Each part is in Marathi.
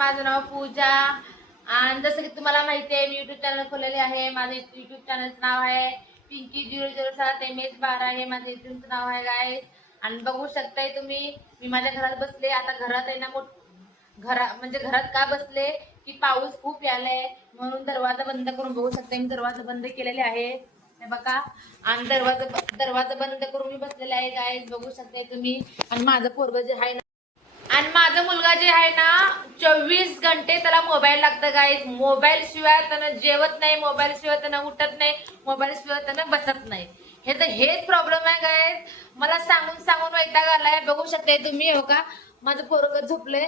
माझं नाव पूजा आणि जसं की तुम्हाला माहिती आहे मी युट्यूब चॅनल खोललेले आहे. माझं युट्यूब चॅनलचं नाव आहे पिंकी 007 MS12 हे माझं युट्यूबचं नाव आहे गाईस. आणि बघू शकताय तुम्ही मी माझ्या घरात बसले. आता घरात आहे ना म्हणजे घरात का बसले की पाऊस खूप यायलाय म्हणून दरवाजा बंद करून बघू शकता. मी दरवाजा बंद केलेले आहे हे बघा. आणि दरवाजा बंद करून मी बसलेले आहे गाईस, बघू शकताय तुम्ही. आणि माझं पोरगं जे आहे ना आणि माझा मुलगा जे आहे ना 24 घंटे त्याला मोबाईल लागतं गाईस. मोबाईल शिवाय त्यानं जेवत नाही, मोबाईल शिवाय त्यानं उठत नाही, मोबाईल शिवाय त्यानं बसत नाही. हेच प्रॉब्लेम आहे गाईस. मला सांगून सांगून वैताग आलाय. बघू शकताय तुम्ही हो का माझं पोरगं झोपलंय.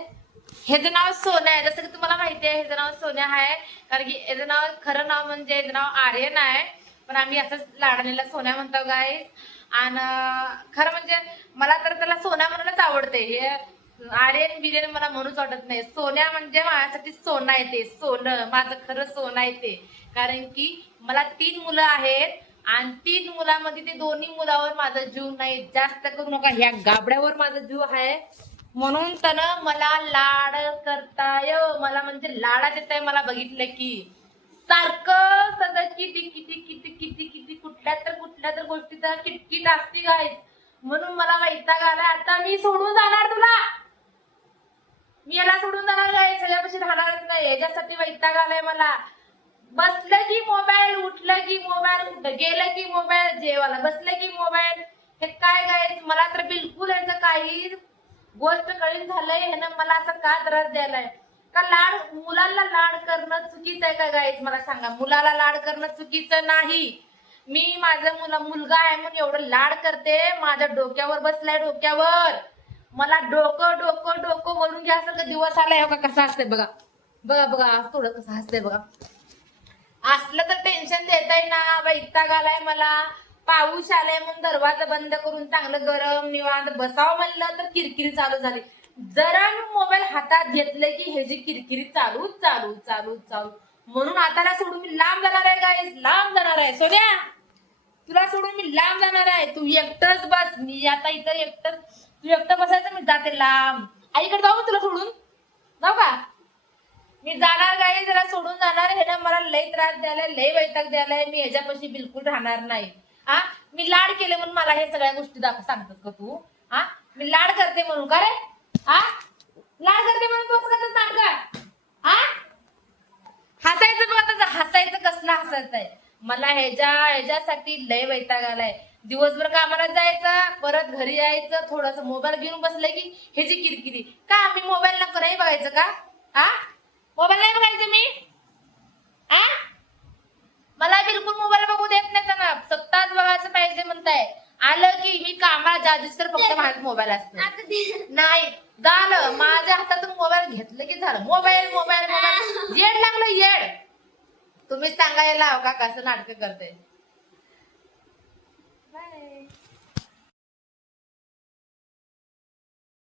ह्याचं नाव सोन्या आहे. जसं की तुम्हाला माहिती आहे ह्याचं नाव सोन्या आहे. कारण की याचं नाव खरं नाव म्हणजे याचं नाव आर्यन आहे, पण आम्ही असंच लाडणीला सोन्या म्हणतो गाईस. आणि खरं म्हणजे मला तर त्याला सोन्या म्हणूनच आवडते. हे आर्यन बिर्यन मला म्हणूच वाटत नाही. सोन्या म्हणजे माझ्यासाठी सोनं आहे, ते सोनं माझं खरं सोनं आहे ते. कारण की मला 3 मुलं आहेत आणि 3 मुलांमध्ये ते दोन्ही मुलावर माझा जीव नाही. जास्त करू नका ह्या गाबड्यावर माझा जीव आहे. म्हणून त्यानं मला लाड करताय, मला म्हणजे लाडाच येत आहे. मला बघितलं की सारखं सगळं किती किती किती किती किती कुठल्या तर गोष्टीचा किटकिट असते गाईस. म्हणून मला वैताग आला. आता मी सोडून जाणार तुला, मी याला सोडून जाणार गाईस, ह्याच्यापाशी राहणारच नाही. याच्यासाठी वैताग आलाय मला. बसलं की मोबाईल, उठलं की मोबाईल, कुठं गेलं की मोबाईल, जेवायला बसलं की मोबाईल. हे काय गाईस, मला तर बिलकुल याचं काही गोष्ट कळीन झालंय. ह्यानं मला असं का त्रास द्यायलाय का? मुलाला लाड करणं चुकीचं आहे का गाईस? मला सांगा, मुलाला लाड करणं चुकीचं नाही. मी माझा मुलगा आहे म्हणून एवढं लाड करते. माझ्या डोक्यावर बसलाय, डोक्यावर. मला डोकं डोकं डोकं वळून घ्यासारखं दिवस आलाय हो का. कसं असतंय बघा बघा बघा, थोडं कसं हसतंय बघा. असलं तर टेन्शन देताय ना, वैताग आलाय मला. पाऊस आलाय म्हणून दरवाजा बंद करून चांगलं गरम निवांत बसावं म्हणलं तर किरकिरी चालू झाली. जरा मोबाईल हातात घेतलं की ह्याची किरकिरी चालू चालू चालू चालू. म्हणून आताला सोडून मी लांब जाणार आहे गाईस, लांब जाणार आहे. सोन्या, तुला सोडून मी लांब जाणार आहे. तू एकटंच बस, मी आता इथं तू एकटं बसायचं, मी जाते लांब. आईकडे जाऊ तुला सोडून जाऊ का? मी जाणार गाई, जरा सोडून जाणार. ह्यानं मला लय त्रास द्यायलाय, लय वैताग द्यायलाय. मी ह्याच्यापाशी बिलकुल राहणार नाही. हा, मी लाड केले म्हणून मला हे सगळ्या गोष्टी सांगतात का तू? हा, मी लाड करते म्हणून का रे? हा, लाड करते म्हणून तू असं करत नाटक का? हा, हसायचं बघ आता, हसायचं कसलं हसायचं आहे. मला ह्याच्यासाठी लय वैताग आलाय. दिवसभर कामाला जायचं, परत घरी यायचं, थोडस मोबाईल घेऊन बसलं की ह्याची किरकिरी. का मी मोबाईल नको नाही बघायचं का? हा, मोबाईल नाही बघायचं मी? आ, मला बिलकुल मोबाईल बघू देत नाही त्यांना. स्वतःच बघायचं पाहिजे म्हणताय. आलं की मी कामाला जा तर फक्त माझा मोबाईल असतो. नाही झालं, माझ्या हातातून मोबाईल घेतलं की झालं. मोबाईल मोबाईल मोबाईल, येड लागलं येड. तुम्ही सांगायला हवं का कसं नाटक करते. बाय.